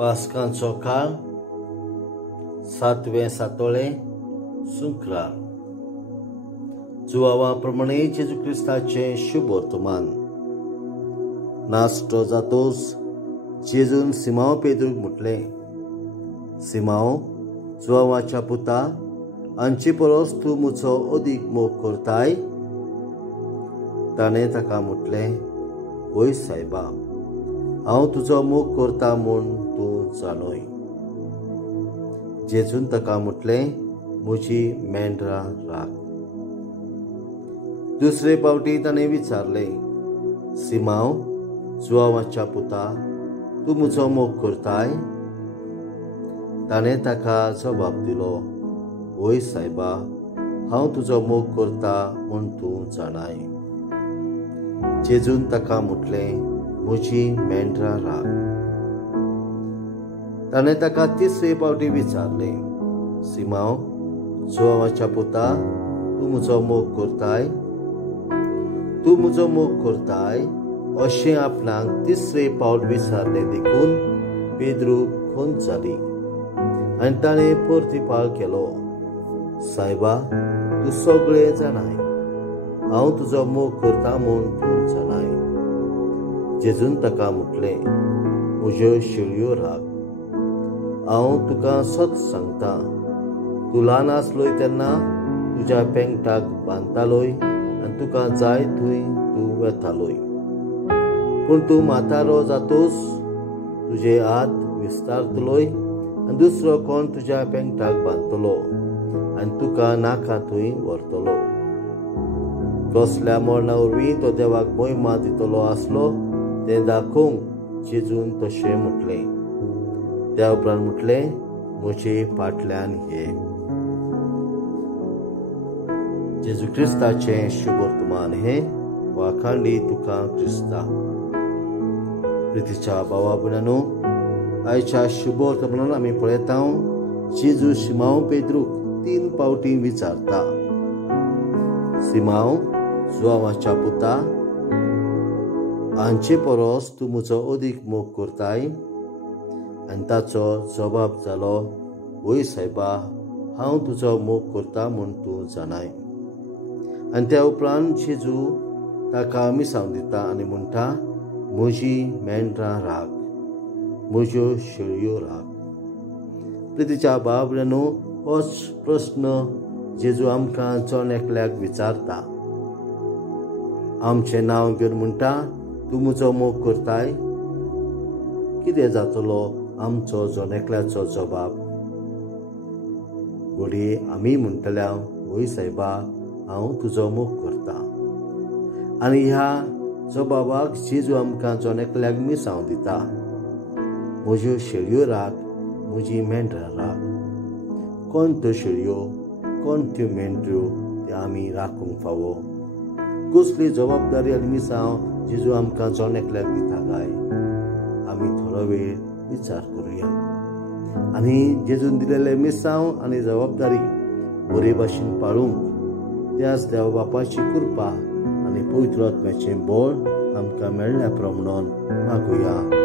पास्कांचो काळ 7वें सातोळें सुंकरार जुवावा प्रमाणे जेजू क्रिस्ताचें शुभ वर्तमान नाश्तो जातोच जेजून सिमांव पेद्रूक म्हटलें, सिमांव जुवावाच्या पुता, हांचे परस तूं म्हजो अदीक मोग करताय? ताणें ताका म्हटलें, वय सायबा, हांव तुजो मोग करता म्हूण तूं जाणय. जेजून ताका म्हटलें, म्हजी मेंढरां राख. दुसरे फावटी ताणें विचारलें, सिमांव जुवावाच्या पुता, तूं म्हजो मोग करताय? ताणें ताका जबाब दिलो, वय सायबा, हांव तुजो मोग करता म्हूण तूं जाणाय. जेजून ताका म्हटलें, म्हजी मेंढरां राख. ताणें ताका तिसरे फावटी विचारलें, सिमांव जुवावाच्या पुता, तूं म्हजो मोग करताय? तूं म्हजो मोग करताय अशें आपणाक तिसरे फावट विचारलें देखून पेद्रूक खंत जाली आनी ताणें परतिपाळ केलो, सायबा, तूं सगळें जाणाय, हांव तुजो मोग करता म्हूण तूं जाणाय. जेजून ताका म्हटलें, म्हज्यो शेळयो राख. हांव तुका सत सांगता, तूं ल्हान आसलोय तेन्ना तुज्या पेंगटाक बांदतालोय आनी तुका जाय थंय तूं वेतालोय. पूण तूं म्हातारो जातोच तुजे हात विस्तारतलोय आनी दुसरो कोण तुज्या पेंगटाक बांदतलो आनी तुका नाका थंय व्हरतलो. कसल्या मरणा वरवीं तो देवाक महिमा दितलो आसलो तें दाखोवंक जेजून तशें म्हटलें. त्या उपरांत म्हटलें, म्हजे फाटल्यान ये. जेजू क्रिस्ताचें शुभ वर्तमान हें वाखाणली तुका क्रिस्ता. प्रितीच्या भावा भयणांनो, आयच्या शुभ वर्तमानांत आमी पळयता जेजू सिमांव पेद्रूक 3 फावटी विचारता, सिमांव जुवावाच्या पुता, हांचे परस तूं म्हजो अदीक मोग करताय? आनी ताचो जबाब जालो, वय सायबा, हांव तुजो मोग करता म्हूण तूं जाणाय. आनी त्या उपरांत जेजू ताका मिसांव दिता आनी म्हणटा, म्हजी मेंढरां राख, म्हज्यो शेळयो राख. प्रितीच्या भावा भयणांनो, होच प्रस्न जेजू आमकां जण एकल्याक विचारता. आमचें नांव घेवन म्हणटा, तूं म्हजो मोग करताय? कितें जातलो आमचो जण एकल्याचो जबाब? घडये आमी म्हणटल्या, वय सायबा, हांव तुजो मोग करता. आनी ह्या जबाबाक जेजू आमकां जण एकल्याक मिसांव दिता, म्हज्यो शेळयो राख, म्हजी मेंढरां राख. कोण त्यो शेळयो, कोण त्यो मेंढऱ्यो त्यो आमी राखूंक फावो? कसली जबाबदारी आनी मिसांव जेजू आमकां जण एकल्याक दिता काय? आमी थोडो वेळ विचार करुया आनी जेजून दिलेले मिसांव आनी जबाबदारी बरे भाशेन पाळूंक त्याच देवा बापाची कृपा आनी पवित्र आत्म्याचें बळ आमकां मेळ्ळ्या प्रमाणान मागुया.